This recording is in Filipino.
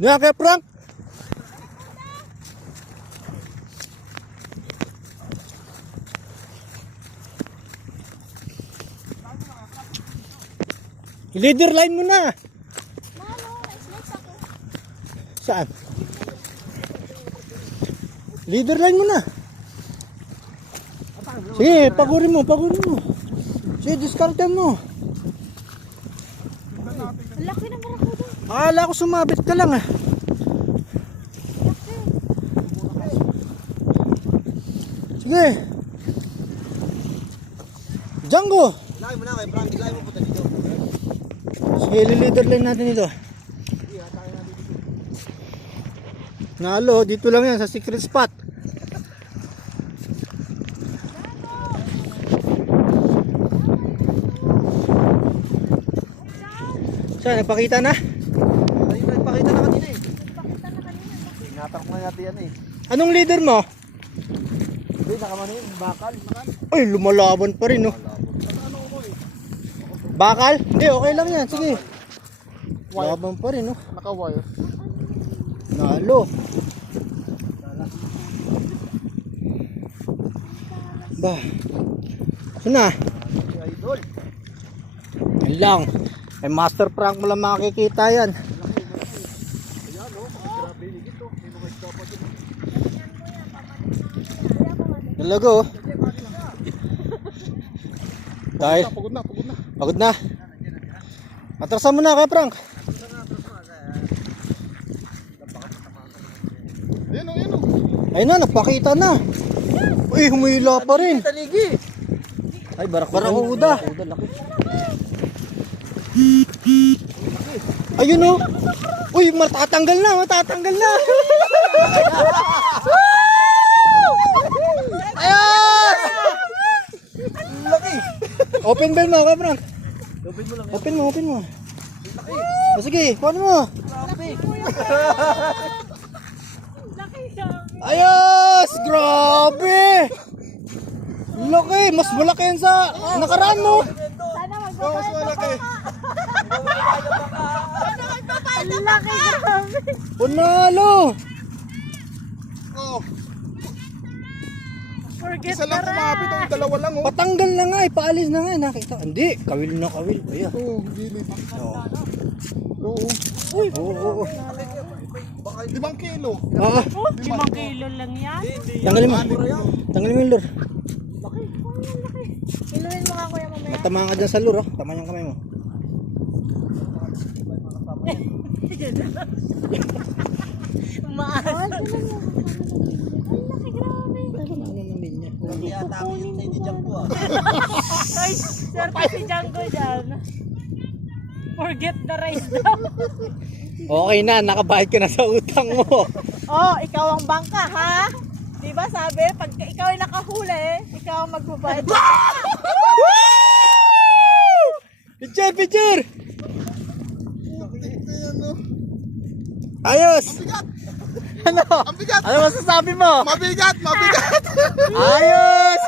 Yan kay Frank. Leader line mo na. Saan? Leader line mo na. Sige, pagurin mo. Sige, discardin mo. Laki na marakuda. Akala ko sumabit ka lang ah. Sige. Django. Ilagay mo na kay Frank, ilagay mo punta dito. Sige, leader line natin ito. Nalo, dito lang yan sa secret spot. Saan, nagpakita na? Ay, nagpakita na kanina eh. Inatak mo natin yan eh. Anong leader mo? Hindi, nakamanin, bakal. Ay, lumalaban pa rin, no? Bakal? Hindi, okay lang yan. Sige. Laban pa rin, no? Naka-wire. Nalo. Ba. Saan na? Si Idol. Yan lang. May master prank mo lang makikita yan. Ayan o, grabe higit o. May mga isda pa dito. Talaga, oh. Dahil. Pagod na. Pagod na. Atrasan mo na kay Frank. Ayan o. Ayun na, nagpakita na. Uy, humila pa rin. Taligi. Ay, Barakuda. Laki. Ayun, oh. Uy, matatanggal na. Ayan! Laki. Open bell mo kay Frank. Open mo lang yan. Open mo. O, sige, kuha mo. Grabe. Laki siya. Ayos! Grabe! Laki! Mas malaki yan sa nakaraan, no? Sana Mas magpapayad malaki. Ang laki, grabe. Punalo! Oh, Forget isa lang the kumapit o, rest. dalawa lang o. Patanggal na nga, paalis na nga. Nakita. Hindi, kawil na kawil. Ayan. Oo, gilid. Oo. Oo. Oo. 5 kilo. Ah, 5 kilo lang yan. tanggalin mo. Tanggalin mo yung lure. Laki. Iluin mo nga kuya mamaya. Tama ka dyan sa lure, oh. Tama yung kamay mo. Umaas. Ang laki, grabe. Ano namin niya? Ay, swerte si Django dyan. Forget the rest daw. Okay na, nakabayad ka na sa utang mo. Oh, ikaw ang bangka, ha? Di ba sabi, pag ikaw ay nakahuli, ikaw ang magbabayad. Picture! Ayos! Ano? Ang bigat. Ano masasabi mo? Mabigat. Ayos!